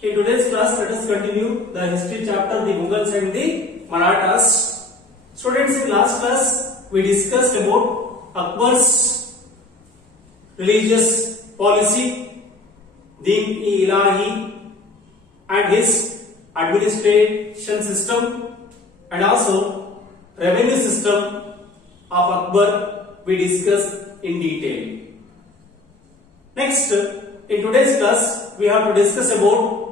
In today's class, let us continue the history chapter, the Mughals and the Marathas. Students, in last class, we discussed about Akbar's religious policy, Deen-e-Ilahi, and his administration system, and also revenue system of Akbar we discussed in detail. Next, in today's class, we have to discuss about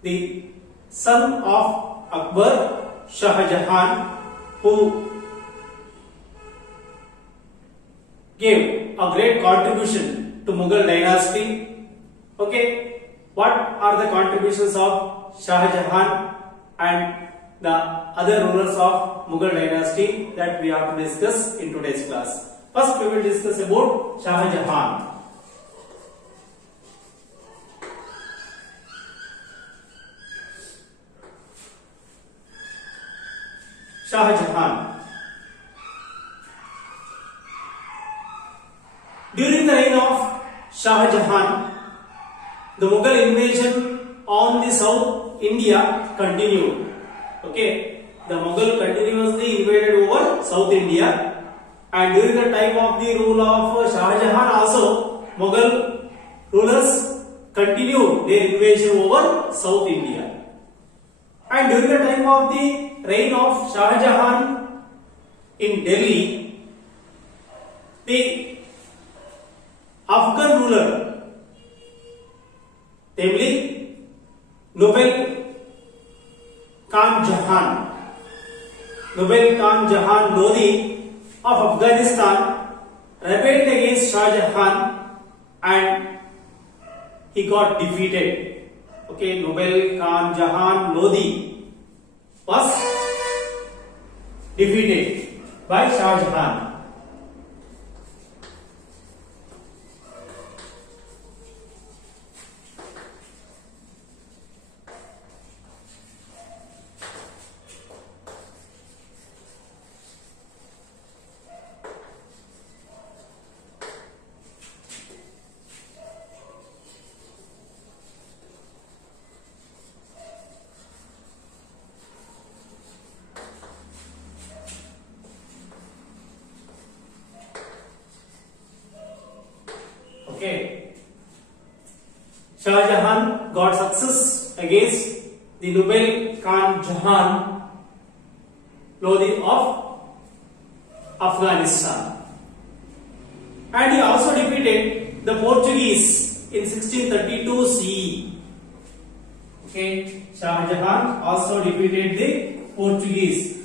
the son of Akbar, Shah Jahan, who gave a great contribution to Mughal dynasty. Okay, what are the contributions of Shah Jahan and the other rulers of Mughal dynasty that we have to discuss in today's class? First, we will discuss about Shah Jahan. Shah Jahan. During the reign of Shah Jahan, the Mughal invasion on the South India continued. Okay, the Mughal continuously invaded over South India, and during the time of the rule of Shah Jahan also, Mughal rulers continued their invasion over South India. And during the time of the reign of Shah Jahan in Delhi, the Afghan ruler, namely Nobel Khan Jahan Lodi of Afghanistan, rebelled against Shah Jahan and he got defeated. Okay, Nobel Khan Jahan Lodi was defeated by Shah Jahan. Okay, Shah Jahan got success against the Nobel Khan Jahan Lodi of Afghanistan, and he also defeated the Portuguese in 1632 CE. Okay, Shah Jahan also defeated the Portuguese.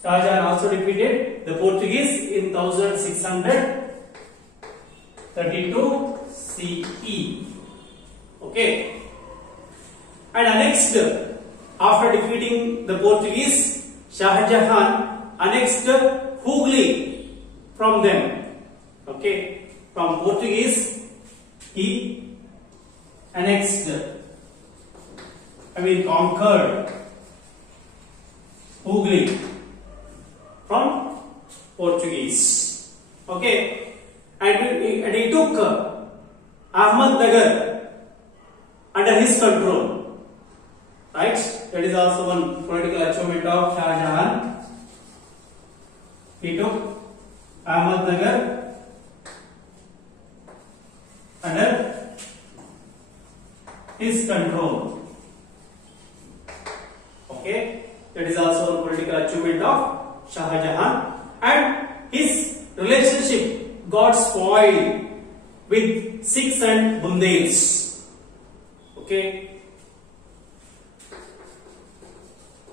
Shah Jahan also defeated the Portuguese in 1632 CE. Okay, and annexed, after defeating the Portuguese, Shah Jahan annexed Hooghly from them. Okay, from Portuguese he annexed, conquered Hooghly from Portuguese. Okay, and he took Ahmednagar under his control. Right, that is also one political achievement of Shah Jahan. He took Ahmednagar under his control. Okay, that is also one political achievement of Shah Jahan, and his relationship got spoiled with Sikhs and Bundels. Okay,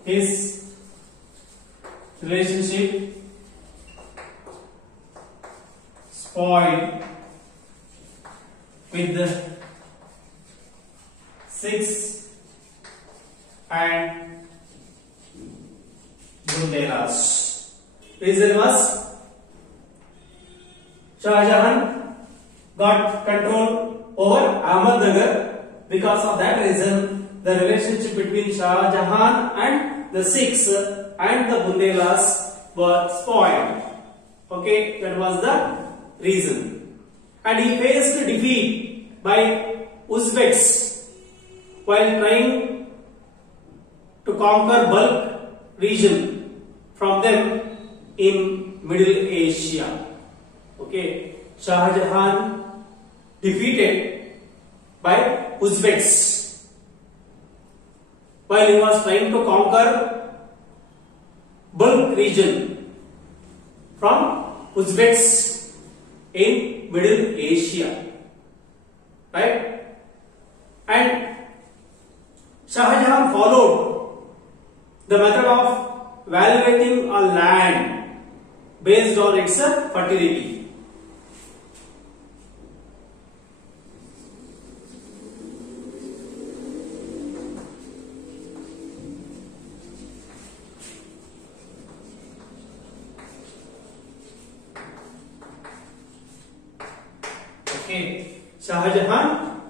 his relationship spoiled with the Sikhs and Bundelas. Reason was Shah Jahan got control over Ahmednagar. Because of that reason, the relationship between Shah Jahan and the Sikhs and the Bundelas were spoiled. Okay, that was the reason. And he faced defeat by Uzbeks while trying to conquer Balkh region from them in Middle Asia. Okay, Shah Jahan defeated by Uzbeks while he was trying to conquer Balkh region from Uzbeks in Middle Asia, right? And Shah Jahan followed the method of valuating a land based on its fertility. Okay, Shah Jahan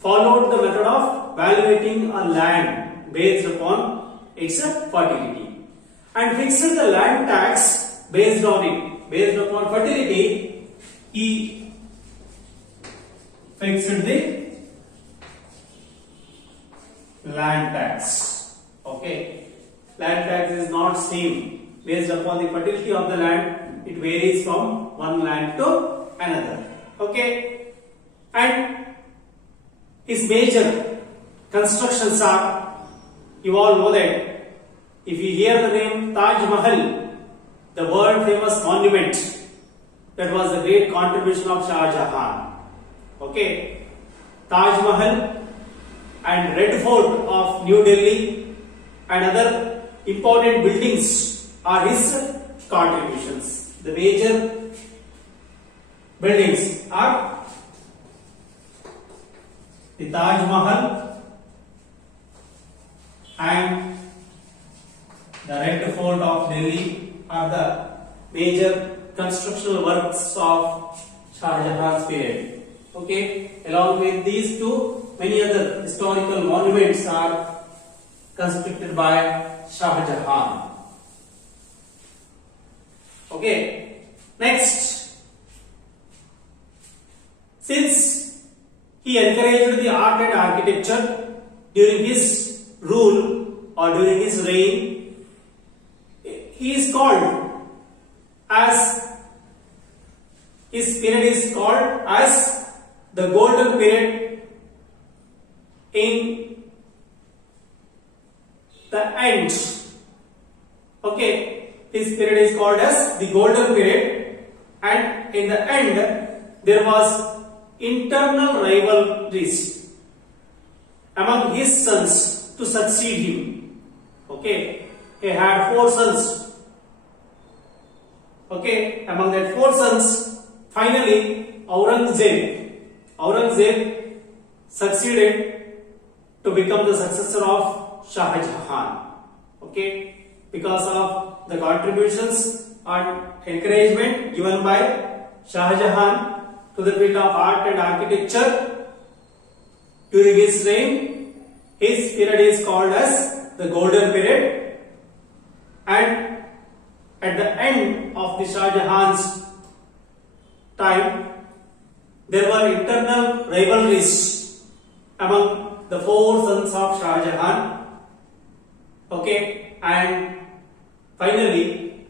followed the method of valuating a land based upon its fertility and fixed the land tax based on it. Based upon fertility, he fixed the land tax. Okay, land tax is not same based upon the fertility of the land. It varies from one land to another. Okay, and his major constructions are, you all know that if you hear the name Taj Mahal, the world famous monument, that was a great contribution of Shah Jahan. Okay, Taj Mahal and Red Fort of New Delhi and other important buildings are his contributions. The major buildings are the Taj Mahal and the Red Fort of Delhi are the major constructional works of Shah Jahan's period. Okay, along with these two, many other historical monuments are constructed by Shah Jahan. Okay, next, since he encouraged the art and architecture during his rule or during his reign, he is called as, his period is called as the golden period in the end. Okay, his period is called as the golden period, and in the end there was internal rivalries among his sons to succeed him. Okay, he had 4 sons. Okay, among that 4 sons, finally Aurangzeb succeeded to become the successor of Shah Jahan. Okay, because of the contributions and encouragement given by Shah Jahan to the field of art and architecture during his reign, his period is called as the golden period, and at the end of the Shah Jahan's time, there were internal rivalries among the 4 sons of Shah Jahan. Okay, and finally,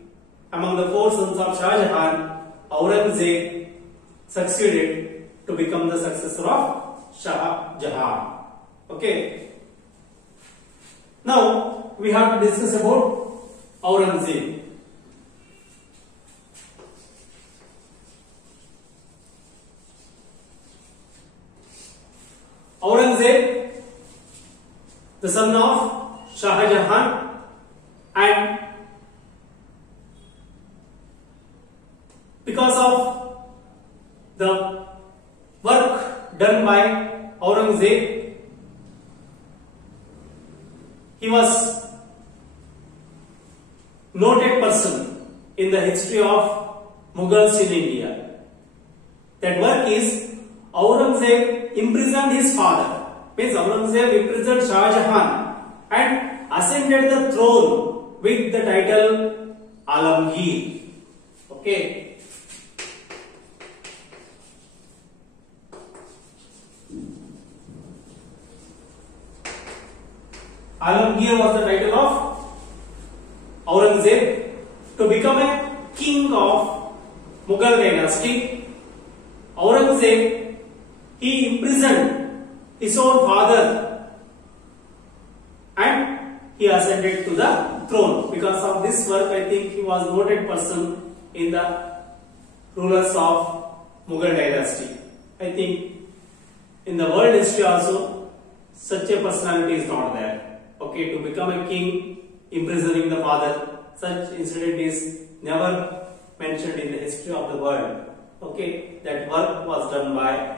among the 4 sons of Shah Jahan, Aurangzeb succeeded to become the successor of Shah Jahan. Okay. Now we have to discuss about Aurangzeb. Aurangzeb, the son of Shah Jahan, and because of the work done by Aurangzeb, he was noted person in the history of Mughals in India. That work is Aurangzeb imprisoned his father. Means Aurangzeb imprisoned Shah Jahan and ascended the throne with the title Alamgir. Okay. Alamgir was the title of Aurangzeb to become a king of Mughal dynasty. Aurangzeb, he imprisoned his own father and he ascended to the throne. Because of this work, I think he was a noted person in the rulers of Mughal dynasty. I think in the world history also such a personality is not there. Okay, to become a king, imprisoning the father, such incident is never mentioned in the history of the world. Okay, that work was done by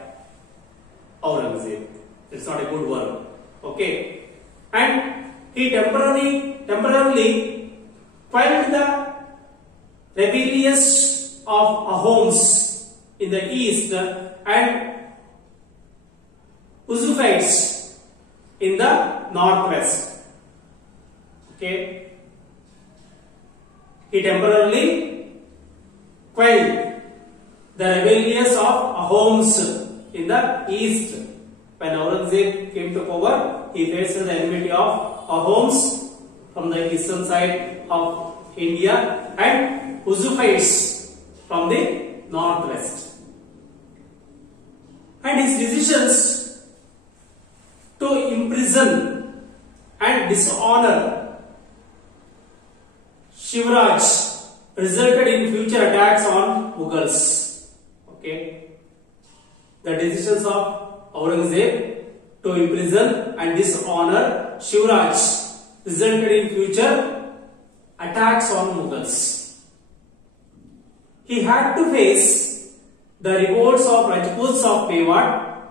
Aurangzeb. It's not a good work. Okay, and he temporarily quelled the rebellious of Ahoms in the east and Uzufites in the northwest. Okay, he temporarily quelled the rebellious of Ahoms in the east. When Aurangzeb came to power, he faced the enmity of Ahoms from the eastern side of India and Uzufites from the northwest. And his decisions to imprison and dishonor Shivraj resulted in future attacks on Mughals. Okay, the decisions of Aurangzeb to imprison and dishonor Shivraj resulted in future attacks on Mughals. He had to face the revolts of Rajputs of Mewar.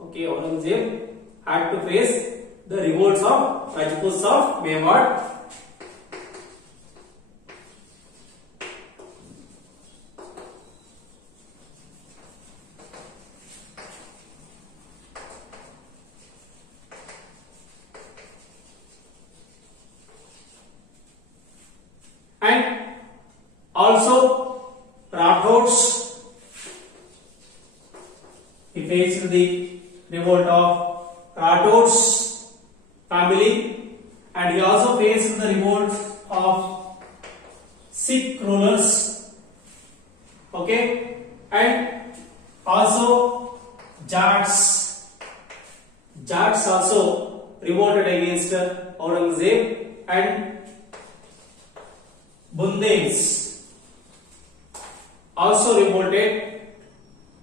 Okay, Aurangzeb had to face the revolts of Rajputs of Mewar. And also Rathors. He faced the revolt of Rathors family, and he also faced the revolt of Sikh rulers. Okay, and also Jats. Jats also revolted against Aurangzeb, and Bundes also revolted,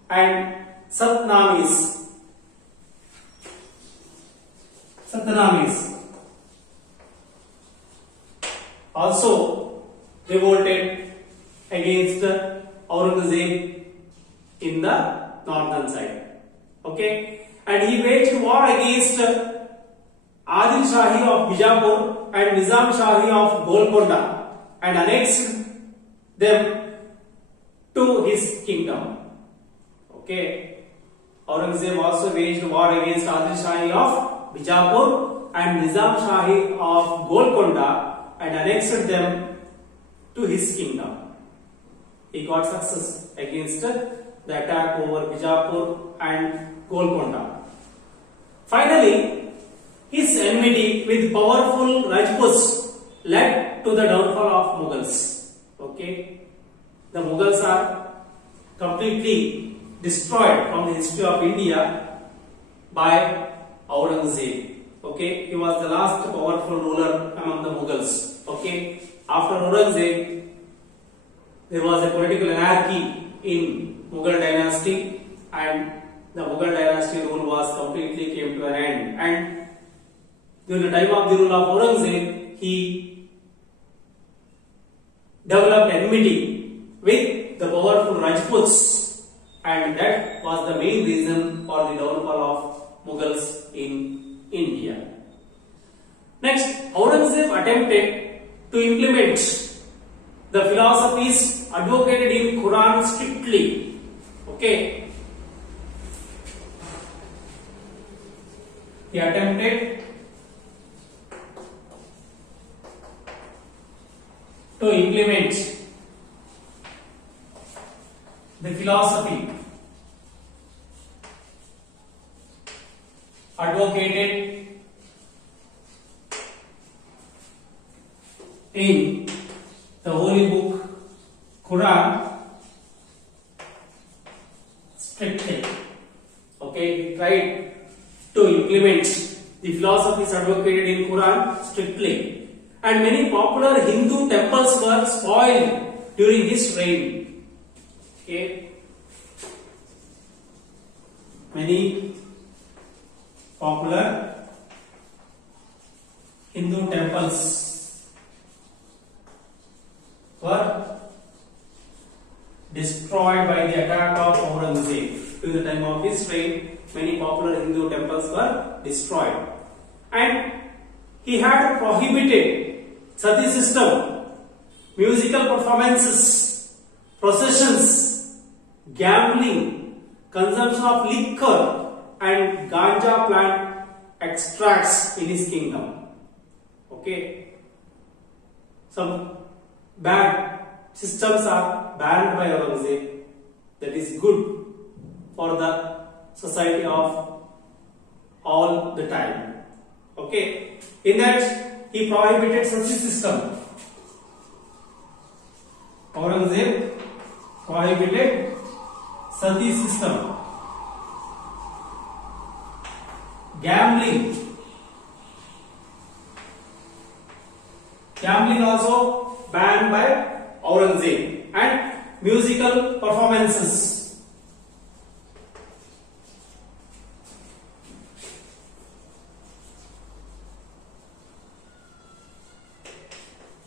and Satnamis also revolted against Aurangzeb in the northern side. Okay, and he waged war against Adil Shahi of Bijapur and Nizam Shahi of Golconda and annexed them to his kingdom. Okay, Aurangzeb also waged war against Adil Shahi of Bijapur and Nizam Shahi of Golconda and annexed them to his kingdom. He got success against the attack over Bijapur and Golconda. Finally, his enmity with powerful Rajputs led to the downfall of Mughals. Okay, the Mughals are completely destroyed from the history of India by Aurangzeb. Okay, he was the last powerful ruler among the Mughals. Okay, after Aurangzeb, there was a political anarchy in Mughal dynasty, and the Mughal dynasty rule was completely came to an end. And during the time of the rule of Aurangzeb, he developed enmity with the powerful Rajputs, and that was the main reason for the downfall of Mughals in India. Next, Aurangzeb attempted to implement the philosophies advocated in Quran strictly. Okay, he attempted to implement the philosophy advocated in the holy book Quran strictly. Okay, he tried to implement the philosophies advocated in Quran strictly, and many popular Hindu temples were spoiled during his reign. Okay, many popular Hindu temples were destroyed by the attack of Aurangzeb. During the time of his reign, many popular Hindu temples were destroyed, and he had prohibited sati system, musical performances, processions, gambling, consumption of liquor and ganja plant extracts in his kingdom. Okay, some bad systems are banned by Aurangzeb. That is good for the society of all the time. Okay, in that he prohibited such a system. Aurangzeb prohibited sati system, gambling also banned by Aurangzeb, and musical performances.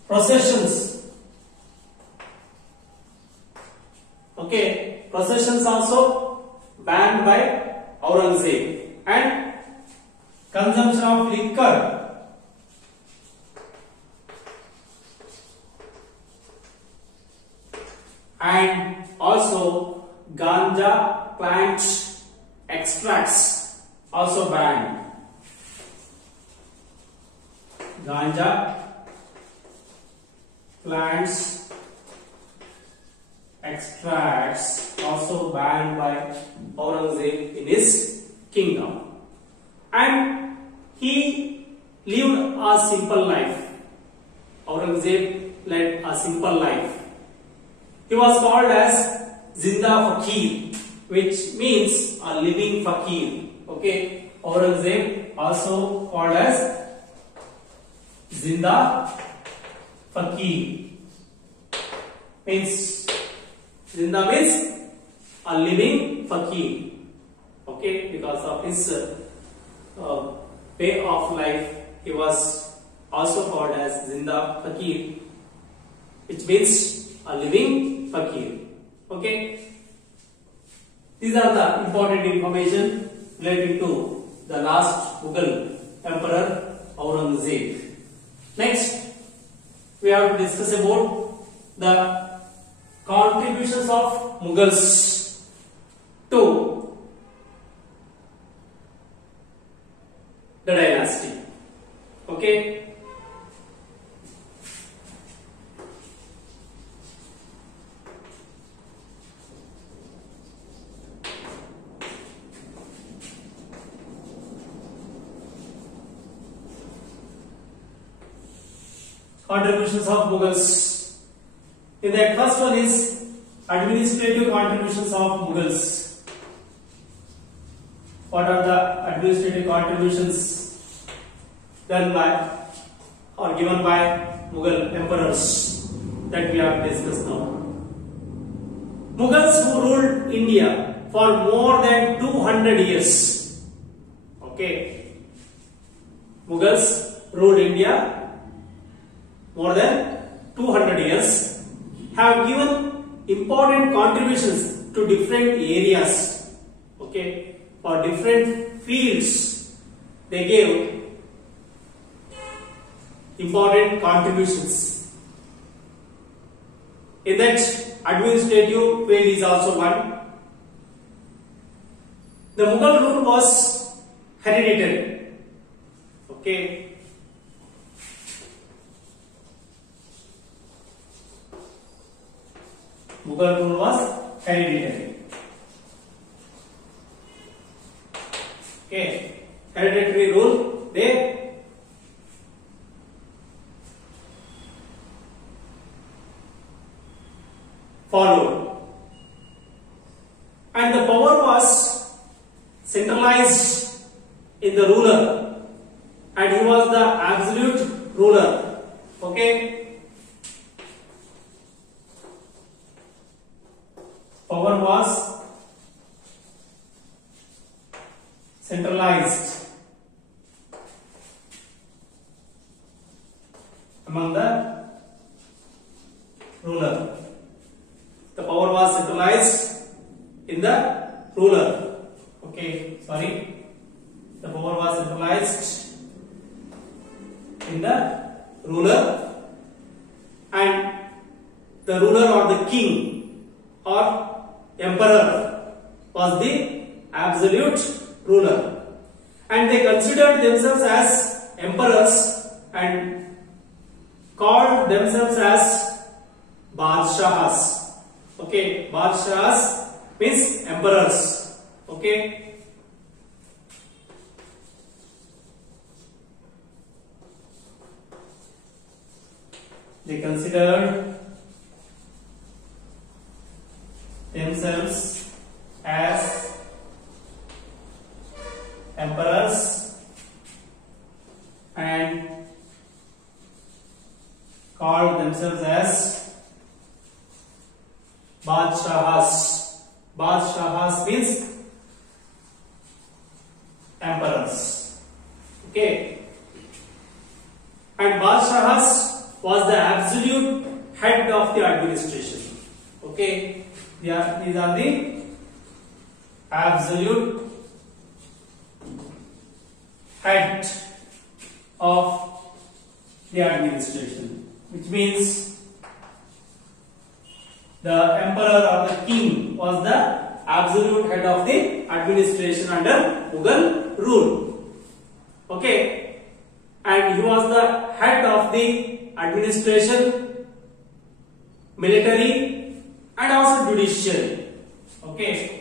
Processions. Okay, processions also banned by Aurangzeb, and consumption of liquor and also ganja plant extracts also banned. Ganja plants extracts also banned by Aurangzeb in his kingdom, and he lived a simple life. Aurangzeb led a simple life. He was called as Zinda Fakir, which means a living fakir. Okay, Aurangzeb also called as Zinda Fakir. Means Zinda means a living fakir. Okay, because of his way of life, he was also called as Zinda Fakir, which means a living fakir. Okay, these are the important information relating to the last Mughal emperor Aurangzeb. Next, we have to discuss about the contributions of Mughals to the dynasty. Okay, contributions of Mughals. In that, first one is administrative contributions of Mughals. What are the administrative contributions done by or given by Mughal emperors that we have discussed now? Mughals who ruled India for more than 200 years. Okay, Mughals ruled India more than 200 years, have given important contributions to different areas. Okay, for different fields, they gave important contributions. In that, administrative field is also one. The Mughal rule was hereditary. Okay, Mughal rule was hereditary. Okay, hereditary rule they followed, and the power was centralized in the ruler, and he was the absolute ruler. Okay, power was centralized among the ruler. The power was centralized in the ruler. Okay, sorry. The power was centralized in the ruler, and the ruler or the king or emperor was the absolute ruler, and they considered themselves as emperors and called themselves as Badshahas. Okay, Badshahas means emperors. Okay, they considered themselves as emperors and called themselves as Badshahas. Badshahas means emperors. Okay, and Badshahas was the absolute head of the administration. Okay, these are the absolute head of the administration, which means the emperor or the king was the absolute head of the administration under Mughal rule. Okay, and he was the head of the administration, military, and also judiciary. Okay.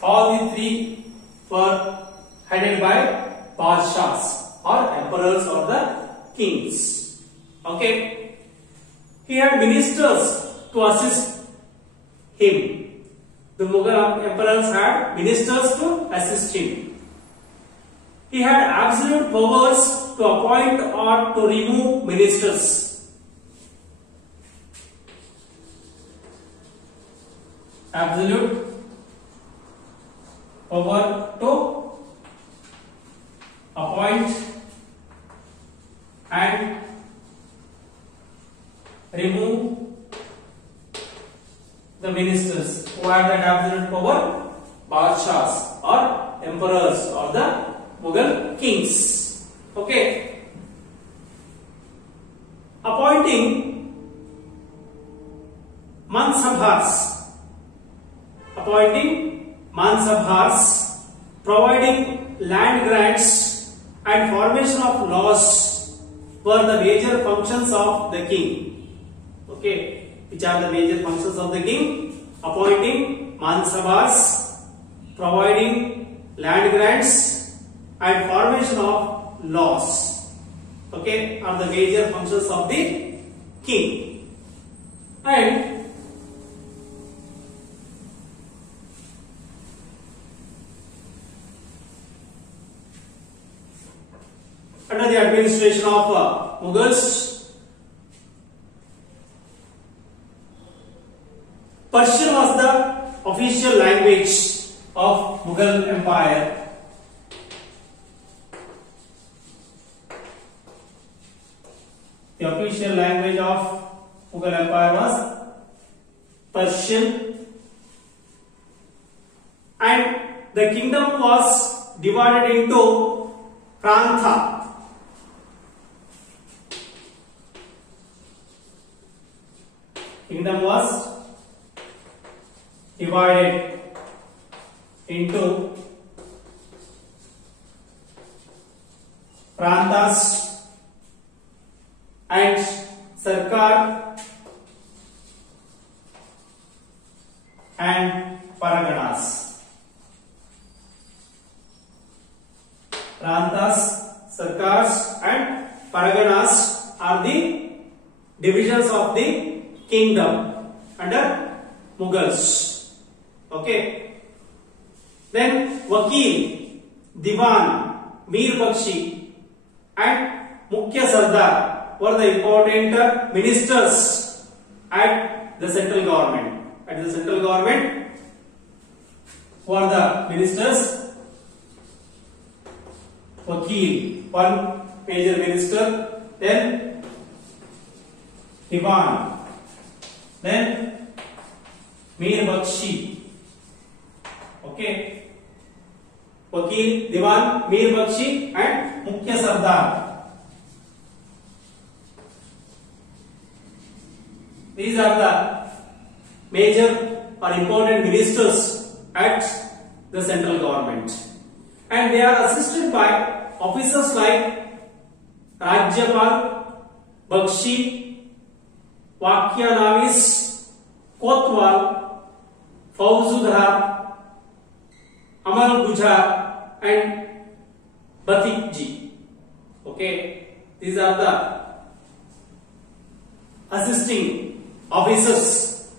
All the three were headed by Badshahs or emperors or the kings. Okay. He had ministers to assist him. The Mughal emperors had ministers to assist him. He had absolute powers to appoint or to remove ministers. Absolute power to appoint and remove the ministers. Who had that absolute power? Badshahs or emperors or the Mughal kings. Okay. Appointing mansabhars. Appointing mansabhars, providing land grants and formation of laws were the major functions of the king. Okay, which are the major functions of the king? Appointing mansabhars, providing land grants and formation of laws. Okay, are the major functions of the king. And under the administration of Mughals, Persian was the official language of Mughal Empire. The official language of Mughal Empire was Persian, and the kingdom was divided into Prantha. Kingdom was divided into Prantas and Sarkar and Paraganas. Prantas, Sarkars and Paraganas are the divisions of the kingdom under Mughals. Okay. Then Vakil, Diwan, Mir Bakshi and Mukhya Sardar were the important ministers at the central government. At the central government were the ministers. Vakil, one major minister, then Diwan, then Mir Bakshi. Okay. Vakil, Diwan, Mir Bakshi and Mukhya Sardar. These are the major or important ministers at the central government, and they are assisted by officers like Rajyapal, Bakshi, Vakyanavis, Kotwal, Fauzudhar, Amal Gujar and Batikji. Okay, these are the assisting officers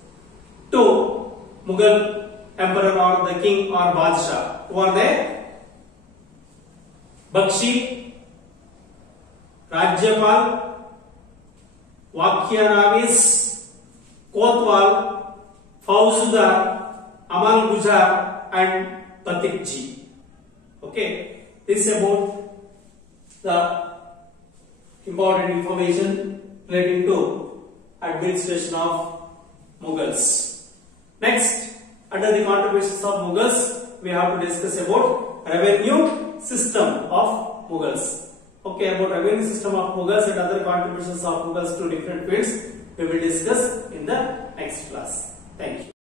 to Mughal emperor or the king or Badshah. Who are they? Bakshi, Rajyapal, Vakyanavis, Kotwal, Fauzudar, Amal Gujar and Batikji. Okay, this is about the important information relating to administration of Mughals. Next, under the contributions of Mughals, we have to discuss about revenue system of Mughals. Okay, about revenue system of Mughals and other contributions of Mughals to different fields we will discuss in the next class. Thank you.